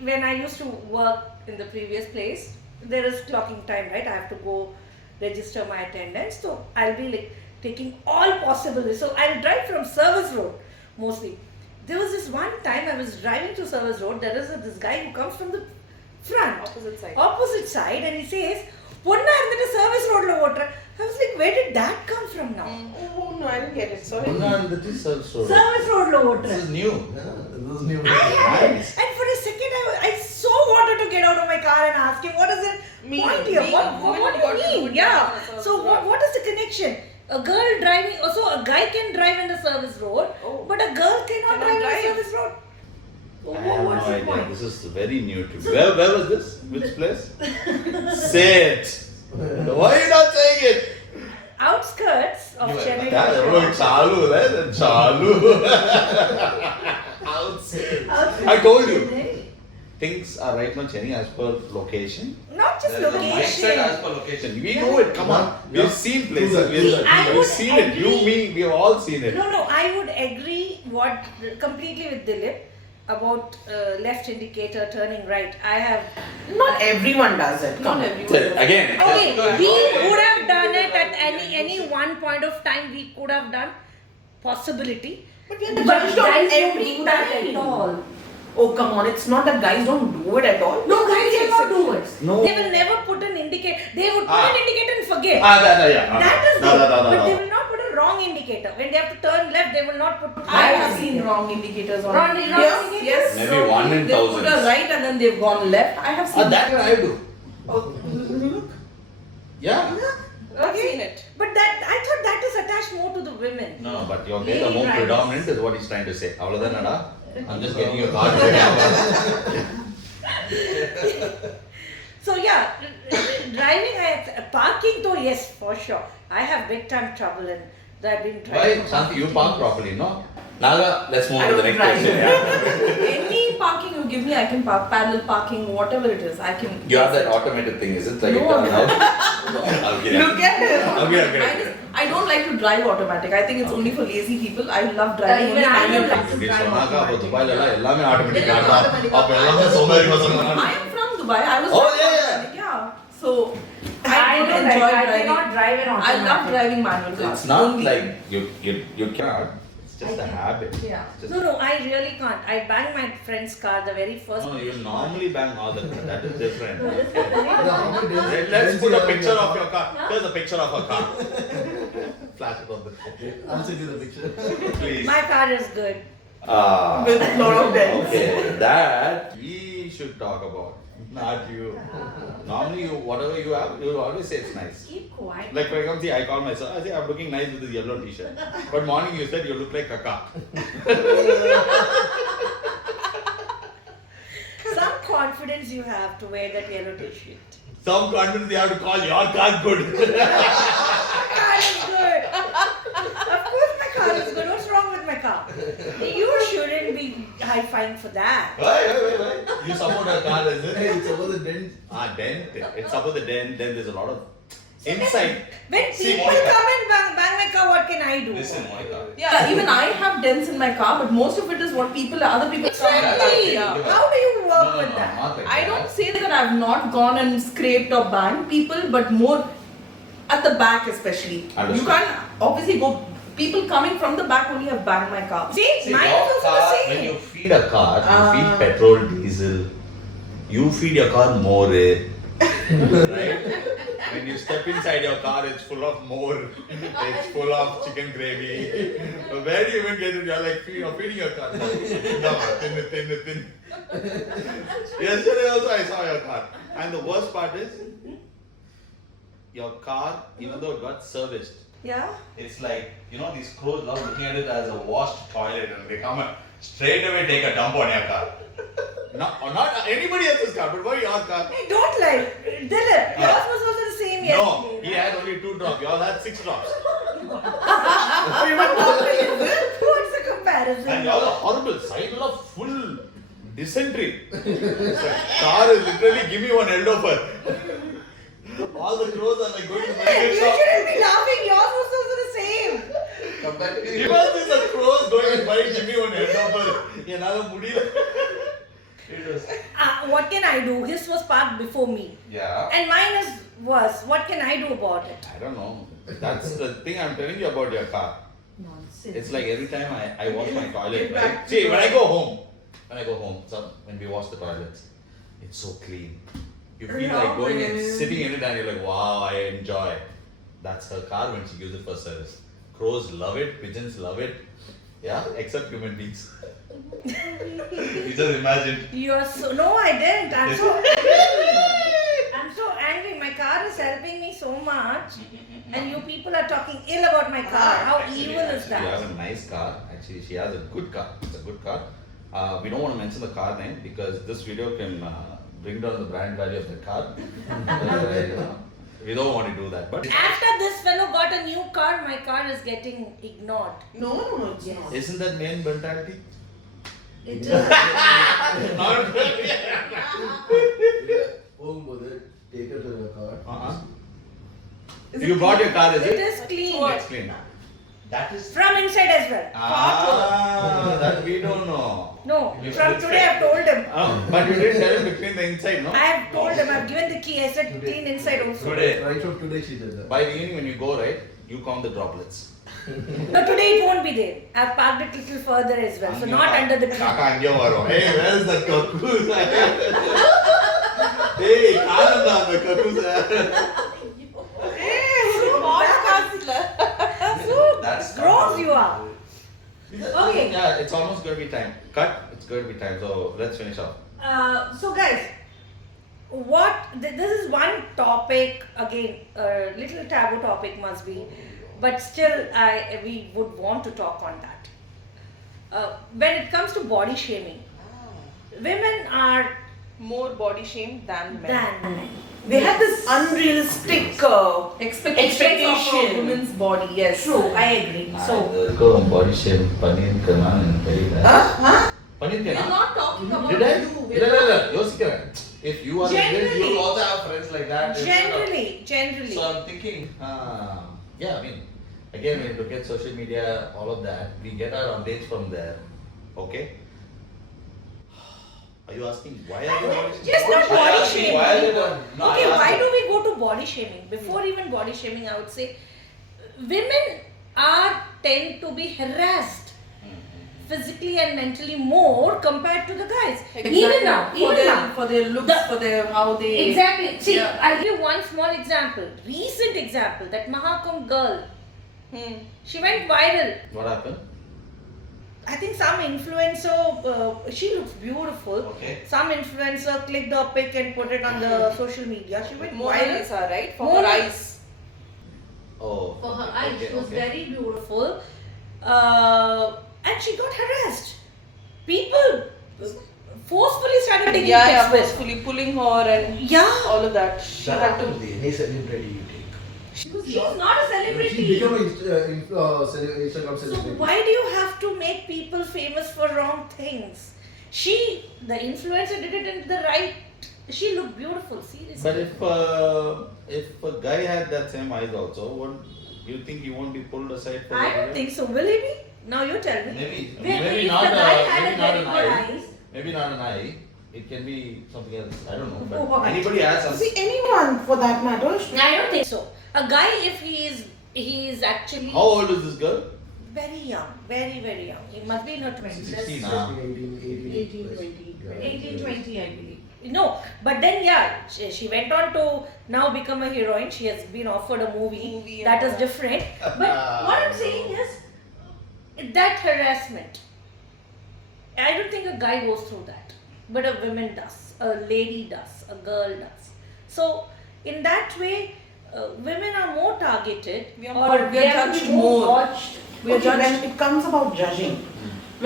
when I used to work in the previous place, there is clocking time, right? I have to go register my attendance. So I'll be like taking all possible. So I'll drive from Service Road mostly. There was this one time I was driving to Service Road. There is this guy who comes from the front, opposite side, and he says, "Ponna irundittu Service Road lo otra." I was like, where did that come from now? Oh no, I didn't get it. Sorry. Service Road lo otra. This is new. Yeah, this is new. I had it. Nice. And for a second, I so wanted to get out of my car and ask him, what does it Me- point here? me- What do got you to mean? put Yeah. down the So service road. what is the connection? A girl driving, also a guy can drive in the service road, Oh. but a girl cannot drive in the drive. service road. I have no What's the idea. point? This is very new to me. Where was this? Which place? Say it. Why are you not saying it? Outskirts of Chennai. Chalu, right? Chalu. Outskirts I told of you. Chennai. Things are right now changing as per location. Not just There's a mindset location. as per location. We know it. Come on. Yeah. We've seen places. True that, We've, true that, I we've would seen it. You, agree. me, we have all seen it. No, I would agree completely with Dilip about left indicator turning right. I have. Not everyone does it. Not everyone. Again. Okay, we would have done it at any one point of time. We could have done possibility. But we are judged on guys don't every do that at time. all. Oh come on, it's not that guys don't do it at all. No, guys will not do it. No. They will never put an indicator. They would put Ah. an indicator and forget. Yeah. That is no, good. no, no, But no, they no. will not put a wrong indicator. When they have to turn left, they will not put. I have seen wrong indicators on. Wrong yes, indicators? yes. Maybe So one in they put thousands. a right and then they've gone left. I have seen. That I do. Oh, look. Yeah. I've seen it. But that I thought that is attached more to the women. No, but your data Lady more drivers. predominant is what he's trying to say. Avladhanada. I'm just getting your card. Yeah. So yeah, driving, parking though, yes, for sure. I have big time trouble in that I've been Why, trying. Shanti, you park properly, no? Naga, let's move I on to the don't next drive. question. Yeah. Any parking you give me, I can park. Parallel parking, whatever it is, I can. You have that automated thing, is it? Like No, it turns out? Okay. Look at him. Okay. I don't like to drive automatic. I think it's only for lazy people. I love driving Even only I manual. don't like to நீ drive சொன்னாக்கா அப்போ automatic. துபாய்ல எல்லாம் எல்லாமே automatic எல்லாம் car automatic. அப்ப எல்லாமே சோம்பேறி பசங்க I am from Dubai. I was Oh, driving yeah, yeah. automatic, yeah. So I don't don't like, enjoy I driving. cannot drive an I love automatic. driving manual cars. It's not Only. like you cannot. It's just a habit. Yeah. It's just- No, I really can't. I bang my friend's car the very first. No, you normally bang all the time. That is different. Yeah, how many days- Let's days put you a have in picture your of car? your car. Here's a picture of a car. Flash it on the I'll send you the picture. please. My car is good. With a lot of dents. Okay, that we should talk about, not you. Normally, whatever you have, you always say it's nice. Keep quiet. Like for example, see, I call myself, I say I'm looking nice with this yellow t-shirt. But morning you said you look like kaka. Some confidence you have to wear that yellow t-shirt. Some confidence you have to call your car good. My car is good. Of course my car is good. What's wrong with my car? You shouldn't be high-fiving for that. Why? You support a car, is Hey, it? it's about the dent. Dent. It's about the dent. Then there's a lot of insight. When See, people Monica. come and bang my car, what can I do? Listen, Monica. Yeah, even I have dents in my car, but most of it is what other people Exactly. Yeah. How do you work No, with that? not like I that. don't say that I've not gone and scraped or banged people, but more at the back especially. Understood. You can't obviously go people coming from the back only have banged my car. See, mine is also the same. when you feed a car, you feed petrol, diesel, you feed your car more. Right? When you step inside your car, it's full of more. It's full of chicken gravy. Where do you even get it? You're like, you're feeding your car. No, thin. Yesterday also I saw your car. And the worst part is, your car, even though it got serviced, Yeah. it's like, these crows love looking at it as a washed toilet and they come and straight away take a dump on your car. Not anybody else's car, but why your car? Hey, don't lie. Dilip, yours was also the same yesterday. No, he had only 2 drops. You all had 6 drops. What's the comparison? And you all are horrible. Cycle of full dysentery. Car is literally, give me one eldofer. All the crows are like going to the You medical shop. shouldn't be laughing. Yours was also the same. Imagine the crows going and buying, give me one eldofer. Enala mudiyala. It was. What can I do? His was parked before me. Yeah. And mine is worse. What can I do about it? I don't know. That's the thing I'm telling you about your car. Nonsense. It's like every time I wash my toilet, right? See, when I go home, so when we wash the toilets, it's so clean. You feel like going and sitting in it and you're like, wow, I enjoy. That's her car when she uses it for service. Crows love it, pigeons love it. Yeah, except human beings. You just imagine. You're so. No, I didn't. I'm so angry. I'm so angry. My car is helping me so much. And you people are talking ill about my car. How evil is You have that? a nice car. Actually, she has a good car. It's a good car. We don't want to mention the car name because this video can bring down the brand value of the car. We don't want to do that. But After this fellow got a new car, my car is getting ignored. No, it's Yes. not. isn't that main mentality? It is. Not really. Take her to the car. You bought your car, is It it? is clean. It's clean. That is. From inside as well. That we don't know. No, You from should today say. I've told him. But you didn't tell him to clean the inside, no? I have told him, I've given the key. I said clean inside also. Today. Right from today she did that. By the evening when you go, right, you count the droplets. No, today it won't be there. I've parked it little further as well. So not under the tree. Kaka, ange varum. Hey, where's the cuckoos? Hey, Kananda, the cuckoos. That's Gross you are. Okay. Yeah, it's almost going to be time. Cut, it's going to be time. So let's finish off. So guys, this is one topic again, a little taboo topic must be, but still we would want to talk on that. When it comes to body shaming, women are More body shame than men. than men. They have this unrealistic Expectations of a expectation. woman's body, yes. True, I agree. So go body shape, paneer kanan and very bad. Paneer We're kanan. not talking about Did I? you. Yosikara. If you are like this, you Generally. will also have friends like that. generally. So I'm thinking, yeah, I mean, again, when you look at social media, all of that, we get our updates from there. Okay? Are you asking why are they body shaming? Just not Why are body you asking shaming. why are they not- no, I Okay, asked why them. do we go to body shaming? Before even body shaming, I would say women tend to be harassed physically and mentally more compared to the guys. Even now, For their looks, The- for their how they Exactly. See, Yeah. I'll give one small example. Recent example, that Mahakumbh girl. She went viral. What happened? I think some influencer, she looks beautiful. Okay. Some influencer clicked her pic and put it on the social media. She went Mona viral. Lisa, right? For Mona- her eyes. Oh. For her eyes, okay, she was okay. very beautiful. And she got harassed. People forcefully started taking Yeah, pics with. forcefully pulling her and Yeah. all of that. She That had happens to. with any celebrity you take. She's not a She celebrity. become an Instagram So celebrity. why do you have to make people famous for wrong things? The influencer did it in the right. She looked beautiful, seriously. But if a guy had that same eyes also, won't you think he won't be pulled aside for I the don't video? think so. Will he be? Now you tell me. Maybe If maybe not the guy had maybe a not very an good eye. eyes. Maybe not an eye. It can be something else. I don't know. But What? anybody has some. See, anyone for that matter. I don't think so. A guy, if he is actually How old is this girl? very young, very, very young. He must be in her 20s. 16, 18, 20. Yeah. 18, 20, I believe. No, but then yeah, she went on to now become a heroine. She has been offered a movie that is different. But what I'm saying is that harassment. I don't think a guy goes through that, but a woman does, a lady does, a girl does. So in that way, women are more targeted, We are or more- we are they have to judged be more more. watched. We are Okay, when judged. it comes about judging,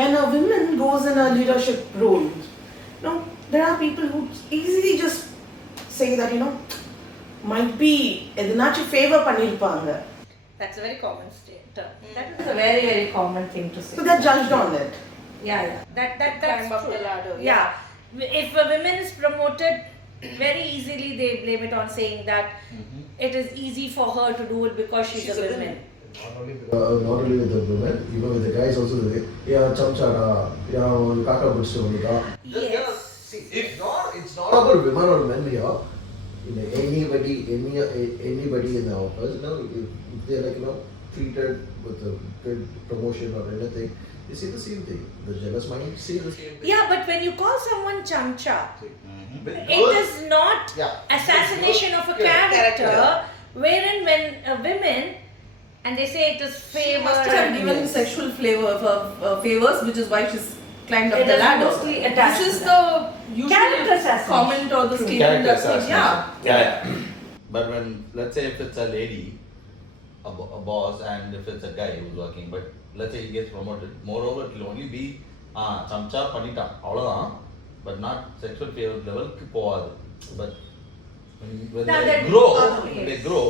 when a woman goes in a leadership role, there are people who easily just say that, might be எதனாச்சும் favor பண்ணிருப்பாங்க. That's a very common term. That is a very, very common thing to say. So they're judged on it. Yeah, yeah. That's Climb up true. the ladder, Yeah. If a woman is promoted, very easily they blame it on saying that it is easy for her to do it because she's a woman. Not only with the women, even with the guys also. Yeah, chamchada, yeah, kaka budichu vandha. Yes. See, it's not about women or men here. Anybody in the office, if they're like treated with a good promotion or anything, they say the same thing. The jealous mind say the same thing. Yeah, but when you call someone chamcha, But it girls- is not Yeah. assassination of a Correct. character, wherein when a women and they say it is favor. Must have given Yes. sexual flavor favors, which is why she's climbed up It the is ladder. mostly attached This is to the usual Character assassination. comment or the statement Character that's made. assassination. Yeah. Yeah. But when, let's say if it's a lady, a boss, and if it's a guy who's working, but let's say he gets promoted, moreover it will only be chamcha பண்ணிட்டான் அவ்வளவுதான், but not sexual favor level க்கு போகாது. But when Now they that- grow, yes. when they grow,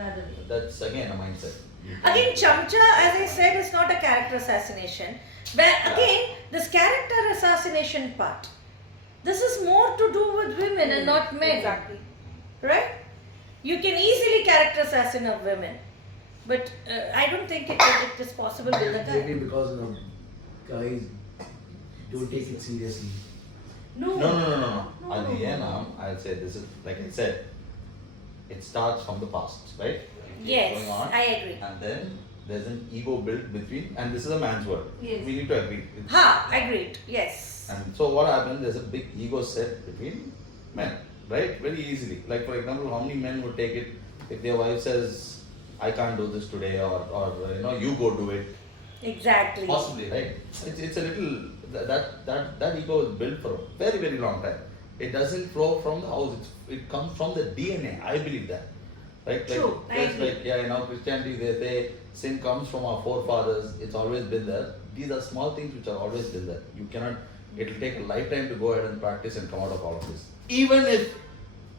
Rather. that's again a mindset. Again, chamcha, as I said, is not a character assassination. But again, this character assassination part, this is more to do with women and not men. Exactly. Right? You can easily character assassinate a women, but I don't think it is possible with a guy. Maybe because guys don't take it seriously. No. அது ஏன்னா, I'll say this is, like I said, it starts from the past, right? It keeps Yes, going on, I agree. and then there's an ego built between, and this is a man's word. Yes. We need to agree. Ha, agreed. Yes. And so what happens, there's a big ego set between men, right? Very easily. Like for example, how many men would take it if their wife says, I can't do this today, or you go do it. Exactly. Possibly, right? It's a little, that ego is built for a very, very long time. It doesn't flow from the house, it comes from the DNA. I believe that. Right? True, I Just agree. like, in our Christianity, they say sin comes from our forefathers, it's always been there. These are small things which have always been there. You cannot, it will take a lifetime to go ahead and practice and come out of all of this. Even if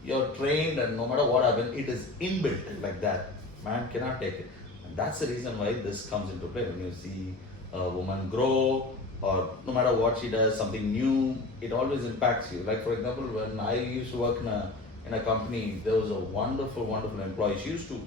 you're trained and no matter what happens, it is inbuilt like that. Man cannot take it. And that's the reason why this comes into play. When you see a woman grow, or no matter what she does, something new, it always impacts you. Like for example, when I used to work in a company, there was a wonderful employee. She used to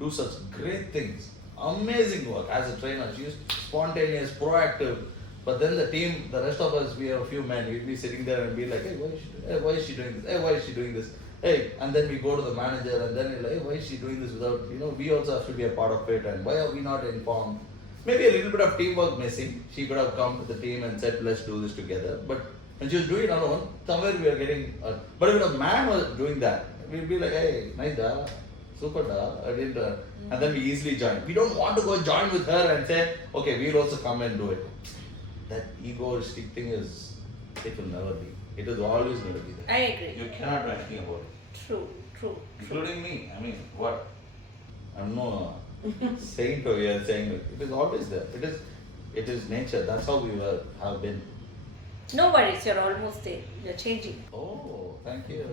do such great things, amazing work as a trainer. She was spontaneous, proactive. But then the team, the rest of us, we are a few men, we'd be sitting there and be like, hey, why is she doing this? Hey, why is she doing this? Hey, and then we go to the manager and then we're like, hey, why is she doing this without, we also have to be a part of it, and why are we not informed? Maybe a little bit of teamwork missing. She could have come to the team and said, let's do this together. But when she was doing it alone, somewhere we are getting, but if a man was doing that, we'd be like, hey, nice da, super da, and then we easily join. We don't want to go join with her and say, okay, we'll also come and do it. That egoistic thing it will never be. It is always going to be there. I agree. You cannot do anything about it. True. Including me. I mean, what? I'm no saint over here saying it is always there. It is nature. That's how we have been. No worries, you're almost there. You're changing. Oh, thank you.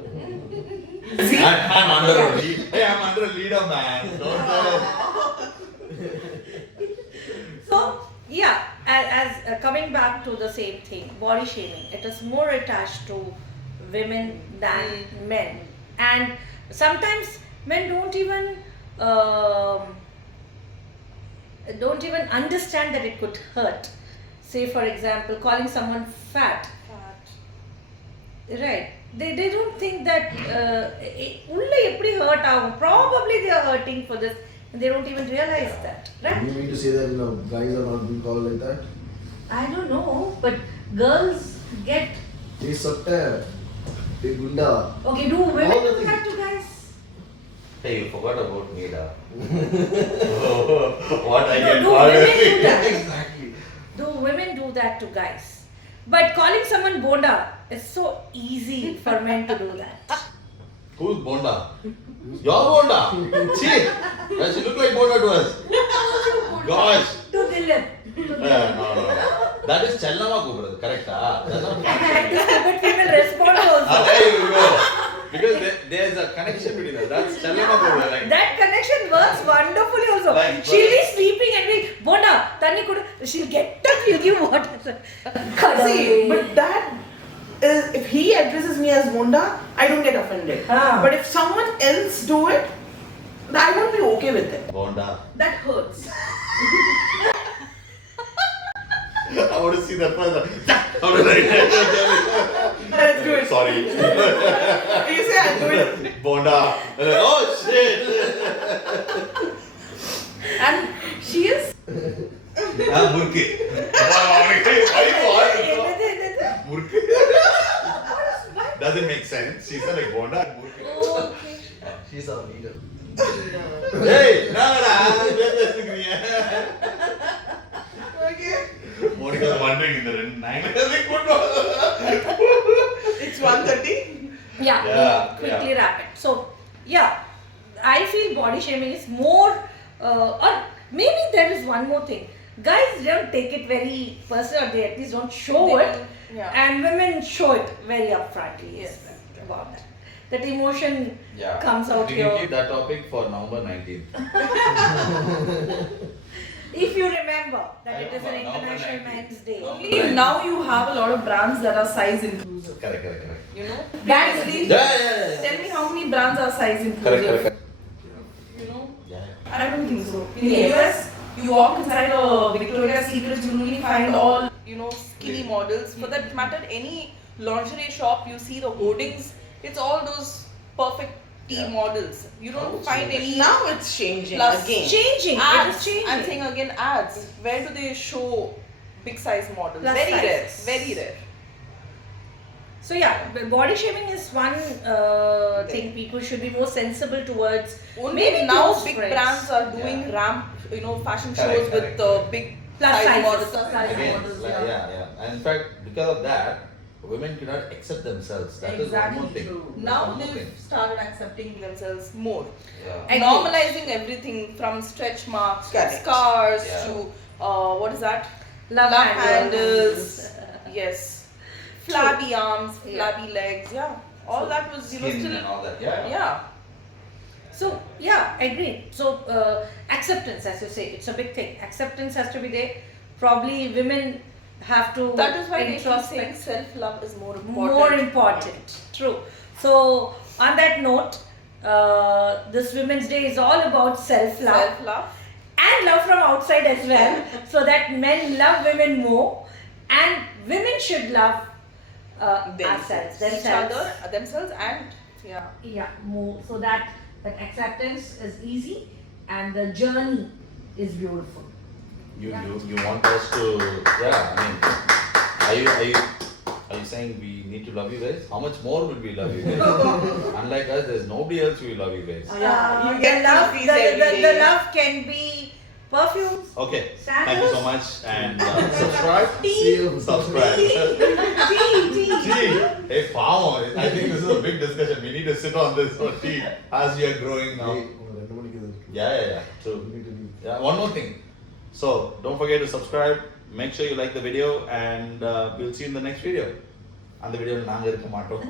I'm under a lead. Hey, I'm under a leader, man. Don't So, yeah, as coming back to the same thing, body shaming, it is more attached to women than men. And sometimes men don't even understand that it could hurt. Say for example, calling someone fat. Right. They don't think that ulla eppadi hurt agum. Probably they are hurting for this and they don't even realize that, right? You mean to say that guys are not being called like that? I don't know, but girls get. They sakta hai. They gunda. Okay, do women All the do things. that to guys? Hey, you forgot about me, da. What I No, get do called. women do that? Exactly. Do women do that to guys? But calling someone bonda is so easy for men to do that. Who's Bonda? Your Bonda? See? Does she look like Bonda to us? Gosh. To Dilip. No. That is Chellama Kubra, correct? That's not And this stupid female respond also. There you go. Because there's a connection between us. That's Chellama Kubra. Like, That connection works wonderfully also. Like, She'll be sleeping and be bonda. Tani kudu. She'll get up. You'll give water. See, but that is, if he addresses me as Monda, I don't get offended. Ah. But if someone else do it, I won't be okay with it. Bonda. That hurts. I want to see that person. Let's do it. Sorry. You say I'll do it. Bonda. Oh shit. And she is. Murki. Why you want Murki? Doesn't make sense. She said like Bonda and Murki. Okay. She's our leader. Hey, no. Monica was wondering in the 9. It's 1:30. Yeah, Yeah, we'll quickly wrap it. So, yeah, I feel body shaming is more, or maybe there is one more thing. Guys don't take it very personal, or they at least don't show They it, don't, yeah. and women show it very upfrontly. Yes. About that. That emotion Yeah. comes out We can here. keep that topic for November 19th. If you remember that it is an November International 19th. Men's Day. November Only now you have a lot of brands that are size inclusive. Correct. You know? That's Previously, Yeah. tell me how many brands are size inclusive. Correct. You know? Yeah. I don't think so. In the US, you walk inside a Victoria's Secret, you only find all, skinny models. For that matter, any lingerie shop, you see the hoardings, it's all those perfect T models. You don't find any Now it's changing Plus again. Changing. It ads. is changing. I'm saying again ads. Where do they show big size models? Plus Very rare. sizes. Very rare. So yeah, body shaming is one thing people should be more sensible towards. Only Maybe now close big friends. brands are doing Yeah. ramp, fashion Correct, shows correct. with big Plus size sizes, models. plus sizes. Again, models, like, yeah. And in fact, because of that, women cannot accept themselves. That is one more thing. Now One more they've thing. started accepting themselves more. Yeah. Agreed. Normalizing everything from stretch marks to Correct. scars Yeah. to what is that? Love handles. Yes. Flabby arms, Yeah. flabby legs. Yeah. All that was Skin still. and all that. Yeah. Yeah. So yeah, agreed. So acceptance, as you say, it's a big thing. Acceptance has to be there. Probably women have to That is why they keep saying introspect self-love is more important. more important. True. So on that note, this Women's Day is all about self-love. Self-love. And love from outside as well, so that men love women more, and women should love ourselves, Each other, themselves, and Yeah, more, so that acceptance is easy and the journey is beautiful. You want us to? Yeah. I mean, are you saying we need to love you guys? How much more will we love you guys? Unlike us, there's nobody else who will love you guys. You get the love, cookies the, every the, the day. love can be perfumes, Okay. Sandals. Thank you so much and subscribe. See you. Subscribe. tea. Tea. Hey, farmer. I think this is a big discussion. We need to sit on this for tea as we are growing now. Hey, రెండు మணிకి ఇది. Yeah. True. We need to leave. Yeah. One more thing. So don't forget to subscribe. Make sure you like the video, and we'll see you in the next video. And the video நாங்க இருக்க மாட்டோம்.